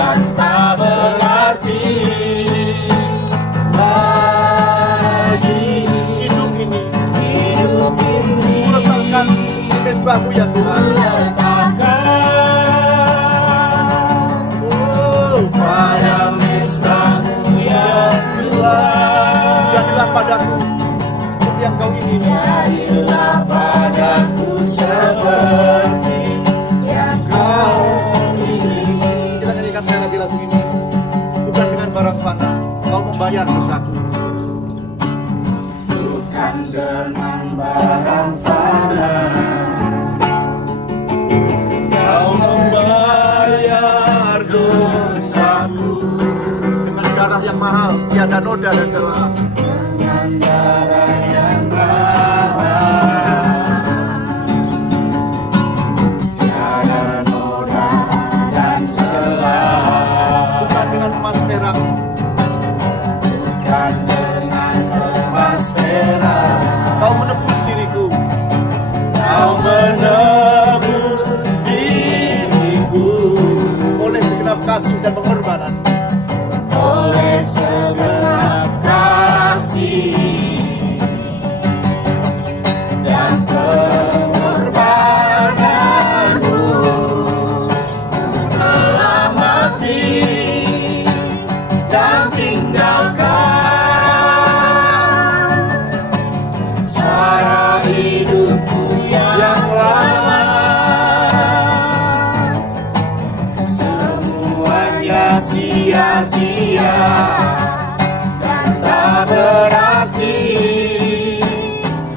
tanpa berarti lagi. Hidup ini kuletakkan di mezbahmu ya Tuhan. Pada mezbahmu ya Tuhan. Jadilah padaku seperti yang kau ingini. Jadilah padaku seperti yang kau ingini. Kita nyanyikan sekali lagi lagu ini. Bukan dengan barang fana kau membayar dosaku. Bukan dengan barang fana kau membayar dosaku. Dengan darah yang mahal, tiada noda dan celah. Dengan darah yang mahal, tiada noda dan celah. Bukan dengan emas perak, bukan dengan emas perak kau menebus diriku. Kau menebus diriku oleh segenap kasih dan pengorbanan. Oleh segenap kasih dan pengorbananmu, ku telah mati dan tinggalkan cara hidupku yang lama. Semuanya sia-sia dan tak berarti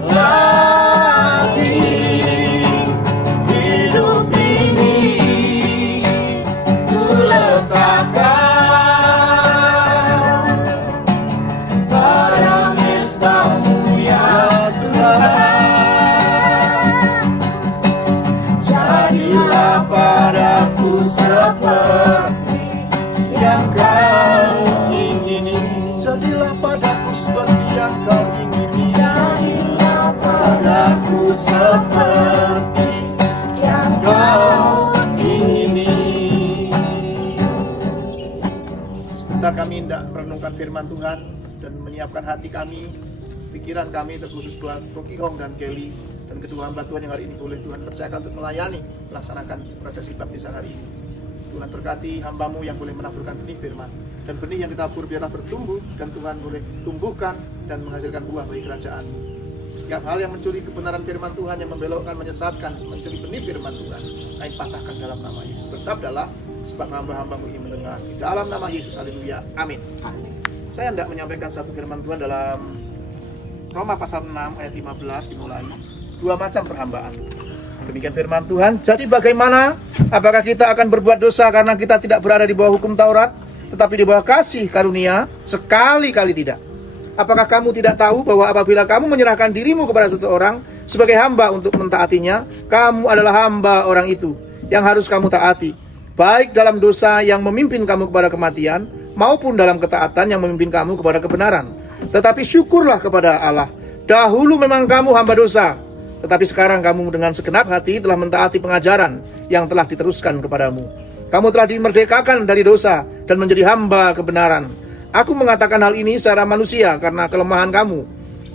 lagi. Hidup ini ku letakkan pada mezbahmu ya Tuhan. Jadilah padaku seperti yang kau ingini. Jadilah padaku seperti yang kau ingini. Jadilah padaku seperti yang kau ingini. Sebentar kami hendak merenungkan firman Tuhan dan menyiapkan hati kami, pikiran kami terkhusus buat Koki Hong dan Kelly dan kedua hamba Tuhan yang hari ini boleh Tuhan percayakan untuk melayani melaksanakan prosesi baptisan hari ini. Tuhan berkati hambamu yang boleh menaburkan benih firman, dan benih yang ditabur biarlah bertumbuh, dan Tuhan boleh tumbuhkan dan menghasilkan buah bagi kerajaan. Setiap hal yang mencuri kebenaran firman Tuhan, yang membelokkan, menyesatkan, mencuri benih firman Tuhan, kami patahkan dalam nama Yesus. Bersabdalah, sebab hamba-hambamu ini mendengar. Di dalam nama Yesus, haleluya, amin. Saya hendak menyampaikan satu firman Tuhan dalam Roma pasal 6 ayat 15 dimulai. Dua macam perhambaan. Demikian firman Tuhan. Jadi bagaimana? Apakah kita akan berbuat dosa karena kita tidak berada di bawah hukum Taurat, tetapi di bawah kasih karunia? Sekali-kali tidak. Apakah kamu tidak tahu bahwa apabila kamu menyerahkan dirimu kepada seseorang sebagai hamba untuk mentaatinya, kamu adalah hamba orang itu yang harus kamu taati, baik dalam dosa yang memimpin kamu kepada kematian, maupun dalam ketaatan yang memimpin kamu kepada kebenaran. Tetapi syukurlah kepada Allah. Dahulu memang kamu hamba dosa, tetapi sekarang kamu dengan segenap hati telah mentaati pengajaran yang telah diteruskan kepadamu. Kamu telah dimerdekakan dari dosa dan menjadi hamba kebenaran. Aku mengatakan hal ini secara manusia karena kelemahan kamu.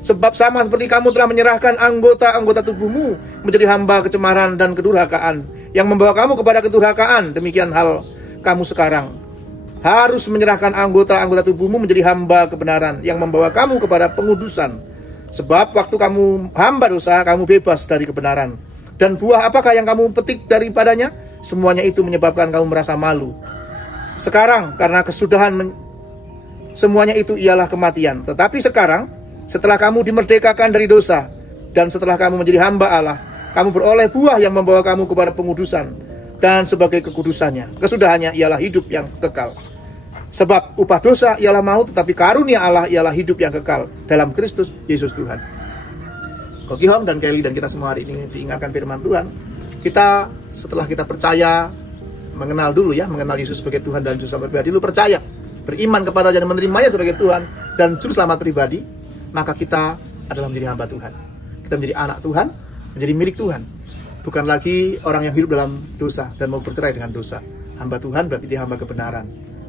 Sebab sama seperti kamu telah menyerahkan anggota-anggota tubuhmu menjadi hamba kecemaran dan kedurhakaan, yang membawa kamu kepada kedurhakaan, demikian hal kamu sekarang harus menyerahkan anggota-anggota tubuhmu menjadi hamba kebenaran, yang membawa kamu kepada pengudusan. Sebab waktu kamu hamba dosa, kamu bebas dari kebenaran. Dan buah apakah yang kamu petik daripadanya? Semuanya itu menyebabkan kamu merasa malu. Sekarang karena kesudahan semuanya itu ialah kematian. Tetapi sekarang, setelah kamu dimerdekakan dari dosa, dan setelah kamu menjadi hamba Allah, kamu beroleh buah yang membawa kamu kepada pengudusan. Dan sebagai kekudusannya, kesudahannya ialah hidup yang kekal. Sebab upah dosa ialah maut, tetapi karunia Allah ialah hidup yang kekal dalam Kristus Yesus Tuhan. Koki Hong dan Kelly dan kita semua hari ini diingatkan firman Tuhan. Kita setelah kita percaya, mengenal dulu ya, mengenal Yesus sebagai Tuhan dan Juru Selamat pribadi, lu percaya, beriman kepada dan menerimanya sebagai Tuhan dan Juru Selamat pribadi, maka kita adalah menjadi hamba Tuhan. Kita menjadi anak Tuhan, menjadi milik Tuhan. Bukan lagi orang yang hidup dalam dosa dan mau bercerai dengan dosa. Hamba Tuhan berarti dia hamba kebenaran,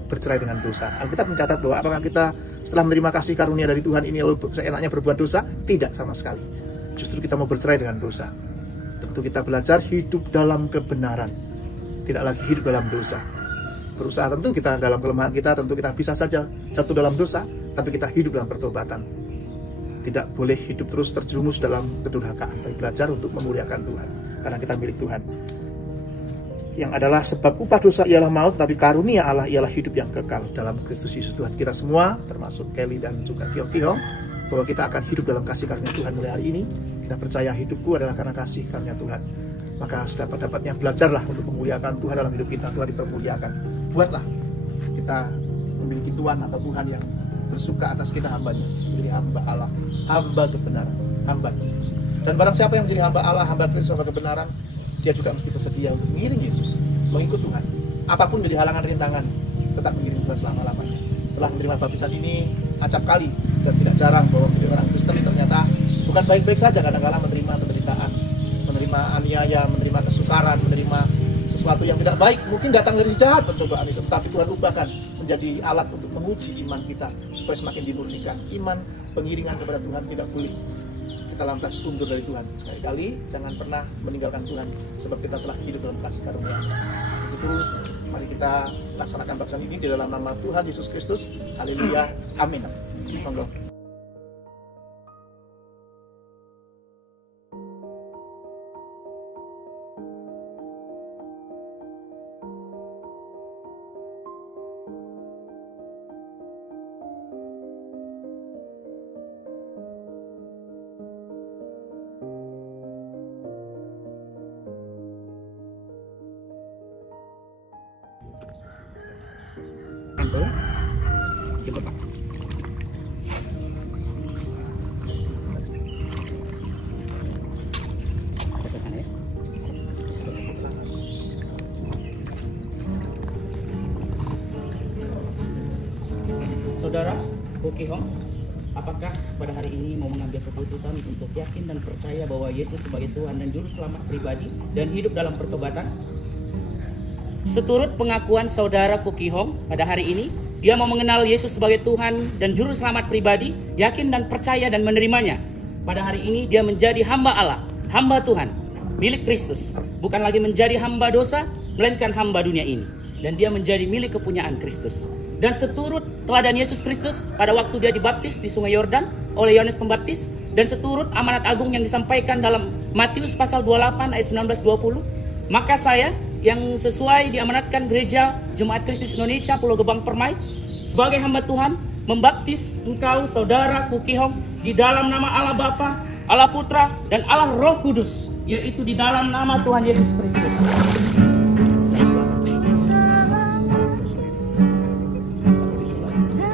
bercerai dengan dosa. Alkitab mencatat bahwa apakah kita setelah menerima kasih karunia dari Tuhan ini lalu seenaknya berbuat dosa? Tidak sama sekali. Justru kita mau bercerai dengan dosa. Tentu kita belajar hidup dalam kebenaran, tidak lagi hidup dalam dosa. Berusaha tentu kita dalam kelemahan kita, tentu kita bisa saja jatuh dalam dosa, tapi kita hidup dalam pertobatan. Tidak boleh hidup terus terjerumus dalam kedurhakaan, tapi belajar untuk memuliakan Tuhan, karena kita milik Tuhan. Yang adalah sebab upah dosa ialah maut, tapi karunia Allah ialah hidup yang kekal dalam Kristus Yesus Tuhan kita semua, termasuk Kelly dan juga Kiong, bahwa kita akan hidup dalam kasih karunia Tuhan mulai hari ini. Kita percaya hidupku adalah karena kasih karunia Tuhan. Maka sedapat-dapatnya belajarlah untuk memuliakan Tuhan dalam hidup kita. Tuhan dipermuliakan. Buatlah kita memiliki Tuhan atau Tuhan yang bersuka atas kita hambanya, menjadi hamba Allah, hamba kebenaran, hamba Kristus. Dan barang siapa yang menjadi hamba Allah, hamba Kristus, hamba kebenaran, dia juga mesti bersedia untuk mengiring Yesus, mengikut Tuhan. Apapun dari halangan rintangan, tetap mengiring Tuhan selama-lamanya. Setelah menerima baptisan ini, acap kali dan tidak jarang bahwa menjadi orang Kristen ternyata bukan baik-baik saja. Kadang-kadang menerima penderitaan, menerima aniaya, menerima kesukaran, menerima sesuatu yang tidak baik. Mungkin datang dari jahat pencobaan itu, tetapi Tuhan ubahkan menjadi alat untuk menguji iman kita supaya semakin dimurnikan. Iman, pengiringan kepada Tuhan tidak boleh kita lantas undur dari Tuhan. Sekali-kali jangan pernah meninggalkan Tuhan, sebab kita telah hidup dalam kasih karunia. Itu mari kita laksanakan baptisan ini di dalam nama Tuhan Yesus Kristus. Haleluya, amin. Monggo. Coba Pak. Saudara Koki Hong, apakah pada hari ini mau mengambil keputusan untuk yakin dan percaya bahwa Yesus sebagai Tuhan dan Juru Selamat pribadi dan hidup dalam pertobatan? Seturut pengakuan saudara Koki Hong pada hari ini, dia mau mengenal Yesus sebagai Tuhan dan Juru Selamat pribadi, yakin dan percaya dan menerimanya. Pada hari ini dia menjadi hamba Allah, hamba Tuhan, milik Kristus. Bukan lagi menjadi hamba dosa, melainkan hamba dunia ini. Dan dia menjadi milik kepunyaan Kristus. Dan seturut teladan Yesus Kristus pada waktu dia dibaptis di Sungai Yordan oleh Yohanes Pembaptis, dan seturut amanat agung yang disampaikan dalam Matius pasal 28 ayat 19-20, maka saya yang sesuai diamanatkan Gereja Jemaat Kristus Indonesia Pulau Gebang Permai sebagai hamba Tuhan membaptis engkau saudara Koki Hong di dalam nama Allah Bapa, Allah Putra dan Allah Roh Kudus, yaitu di dalam nama Tuhan Yesus Kristus.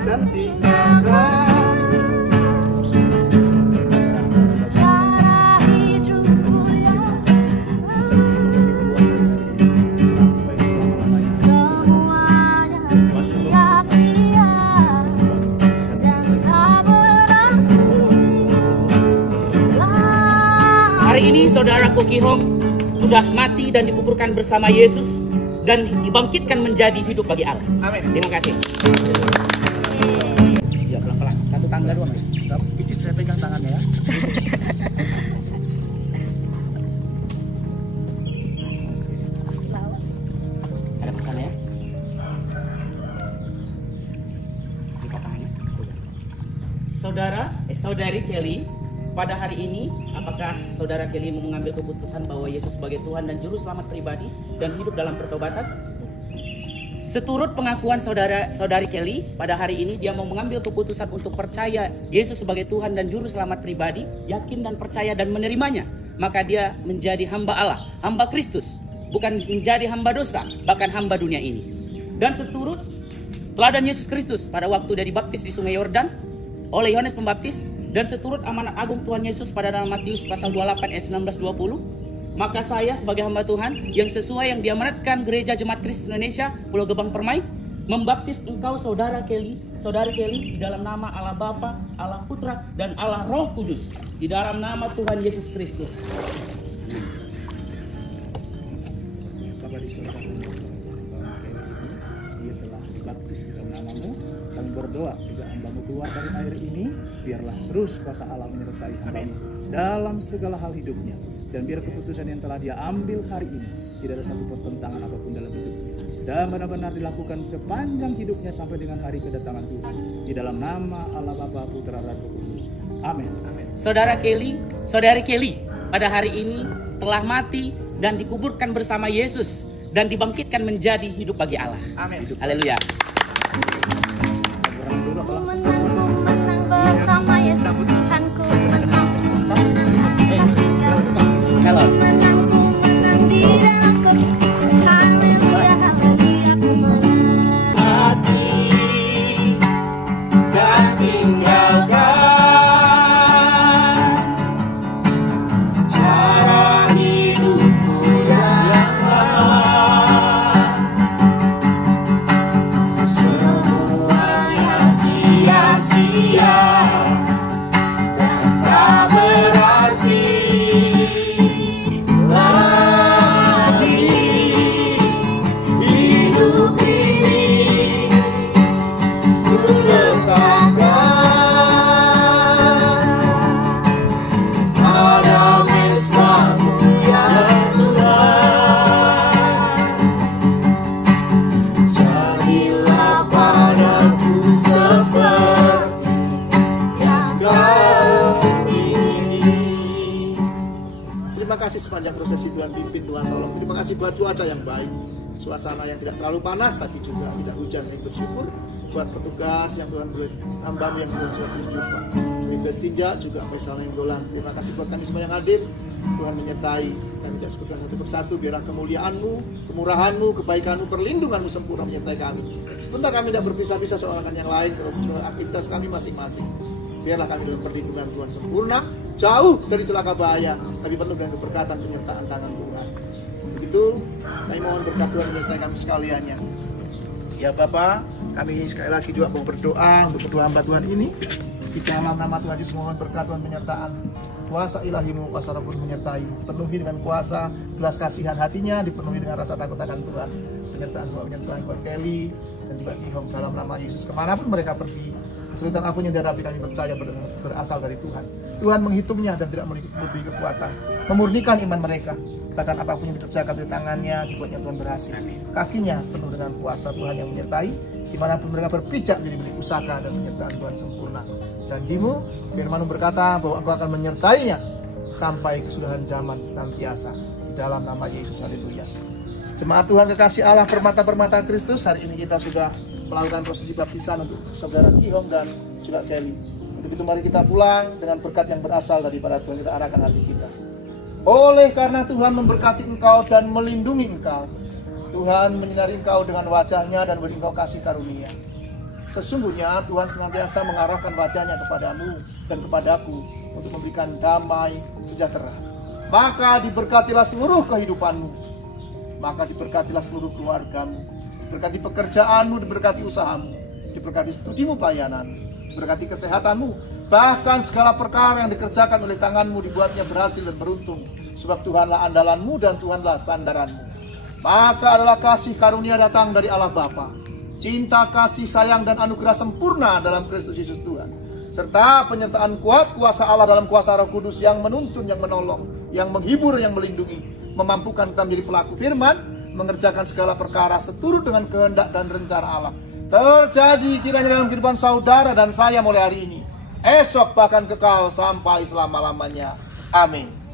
Dan tinggalkan hari ini saudara Koki Hong sudah mati dan dikuburkan bersama Yesus dan dibangkitkan menjadi hidup bagi Allah. amin. Terima kasih. Ya pelan-pelan, satu tangga doang. Izin saya pegang tangannya ya. Ada pesan ya? Lipat tangannya. Saudari Kelly, pada hari ini, apakah saudara Kelly mau mengambil keputusan bahwa Yesus sebagai Tuhan dan Juru Selamat pribadi dan hidup dalam pertobatan? Seturut pengakuan saudari Kelly, pada hari ini dia mau mengambil keputusan untuk percaya Yesus sebagai Tuhan dan Juru Selamat pribadi, yakin dan percaya dan menerimanya. Maka dia menjadi hamba Allah, hamba Kristus, bukan menjadi hamba dosa, bahkan hamba dunia ini. Dan seturut teladan Yesus Kristus pada waktu dia dibaptis di Sungai Yordan oleh Yohanes Pembaptis, dan seturut amanat agung Tuhan Yesus pada dalam Matius pasal 28 ayat 19-20, maka saya sebagai hamba Tuhan yang sesuai yang diamanatkan Gereja Jemaat Kristus Indonesia Pulau Gebang Permai membaptis engkau saudari Kelly di dalam nama Allah Bapa, Allah Putra dan Allah Roh Kudus, di dalam nama Tuhan Yesus Kristus. Kabar di dibaptis di dalam nama-Mu. Kami berdoa sejak hamba-Mu keluar dari air ini, biarlah terus kuasa Allah menyertai hamba-Mu dalam segala hal hidupnya. Dan biar keputusan yang telah dia ambil hari ini tidak ada satu pertentangan apapun dalam hidupnya, dan benar-benar dilakukan sepanjang hidupnya sampai dengan hari kedatangan Tuhan. Di dalam nama Allah Bapa, Putra, dan Roh Kudus. Amin. Saudari Kelly, pada hari ini telah mati dan dikuburkan bersama Yesus dan dibangkitkan menjadi hidup bagi Allah. Amin. Haleluya. Ku menang bersama Yesus, Tuhanku menang. Halo. Ku menang di dalam kehidupan. Haleluya, haleluya, ku menang. Mati dan tinggalkan cara hidupku yang lama. Semuanya sia-sia dan tak berarti lagi. Hidup ini ku letakkan pada mesra-Mu ya Tuhan. Jadilah padaku seperti yang Kau ingini. Terima kasih sepanjang prosesi Tuhan pimpin, Tuhan tolong. Terima kasih buat cuaca yang baik, suasana yang tidak terlalu panas tapi juga tidak hujan. Kami bersyukur buat petugas yang Tuhan boleh, hamba-Mu yang Tuhan sudah tunjuk, Pak. Bebas tinjak juga Faisal Nenggolan. Terima kasih buat kami semua yang hadir. Tuhan menyertai kami, tidak sebutkan satu persatu. Biarlah kemuliaan-Mu, kemurahan-Mu, kebaikan-Mu, perlindungan-Mu sempurna menyertai kami. Sebentar kami tidak berpisah-pisah seorang dengan yang lain ke aktivitas kami masing-masing. Biarlah kami dalam perlindungan Tuhan sempurna, jauh dari celaka bahaya, tapi penuh dengan keberkatan penyertaan tangan Tuhan. Begitu, kami mohon berkat Tuhan menyertai kami sekaliannya. Ya Bapa, kami sekali lagi juga mau berdoa untuk kedua hamba Tuhan ini. Di dalam nama Tuhan Yesus mohon berkat Tuhan penyertaan. Kuasa ilahi-Mu, kuasa Roh Kudus menyertai. Penuhi dengan kuasa, belas kasihan hatinya, dipenuhi dengan rasa takut akan Tuhan. Penyertaan Tuhan menyertai buat Kelly dan juga Ihong dalam nama Yesus. Kemanapun mereka pergi, kesulitan apapun yang dihadapi, kami percaya berasal dari Tuhan. Tuhan menghitungnya dan tidak melebihi kekuatan, memurnikan iman mereka. Bahkan apapun yang dikerjakan dari tangannya, dibuatnya Tuhan berhasil. Kakinya penuh dengan kuasa Tuhan yang menyertai. Dimanapun mereka berpijak, jadi milik pusaka dan penyertaan Tuhan sempurna. Janji-Mu, firman-Mu berkata bahwa Engkau akan menyertainya sampai kesudahan zaman senantiasa. Di dalam nama Yesus, haleluya. Jemaat Tuhan kekasih Allah, permata-permata Kristus, hari ini kita sudah melakukan prosesi baptisan untuk saudara Ihong dan juga Kelly. Untuk itu mari kita pulang dengan berkat yang berasal daripada Tuhan. Kita arahkan hati kita. Oleh karena Tuhan memberkati engkau dan melindungi engkau, Tuhan menyinari engkau dengan wajahnya dan beri engkau kasih karunia. Sesungguhnya Tuhan senantiasa mengarahkan wajahnya kepadamu dan kepadaku untuk memberikan damai sejahtera. Maka diberkatilah seluruh kehidupanmu, maka diberkatilah seluruh keluargamu, diberkati pekerjaanmu, diberkati usahamu, diberkati studimu pelayanan, diberkati kesehatanmu, bahkan segala perkara yang dikerjakan oleh tanganmu dibuatnya berhasil dan beruntung, sebab Tuhanlah andalanmu dan Tuhanlah sandaranmu. Maka adalah kasih karunia datang dari Allah Bapa, cinta, kasih, sayang, dan anugerah sempurna dalam Kristus Yesus Tuhan, serta penyertaan kuat kuasa Allah dalam kuasa Roh Kudus yang menuntun, yang menolong, yang menghibur, yang melindungi, memampukan kita menjadi pelaku firman, mengerjakan segala perkara seturut dengan kehendak dan rencana Allah. Terjadi kiranya dalam kehidupan saudara dan saya mulai hari ini, esok bahkan kekal sampai selama-lamanya. Amin.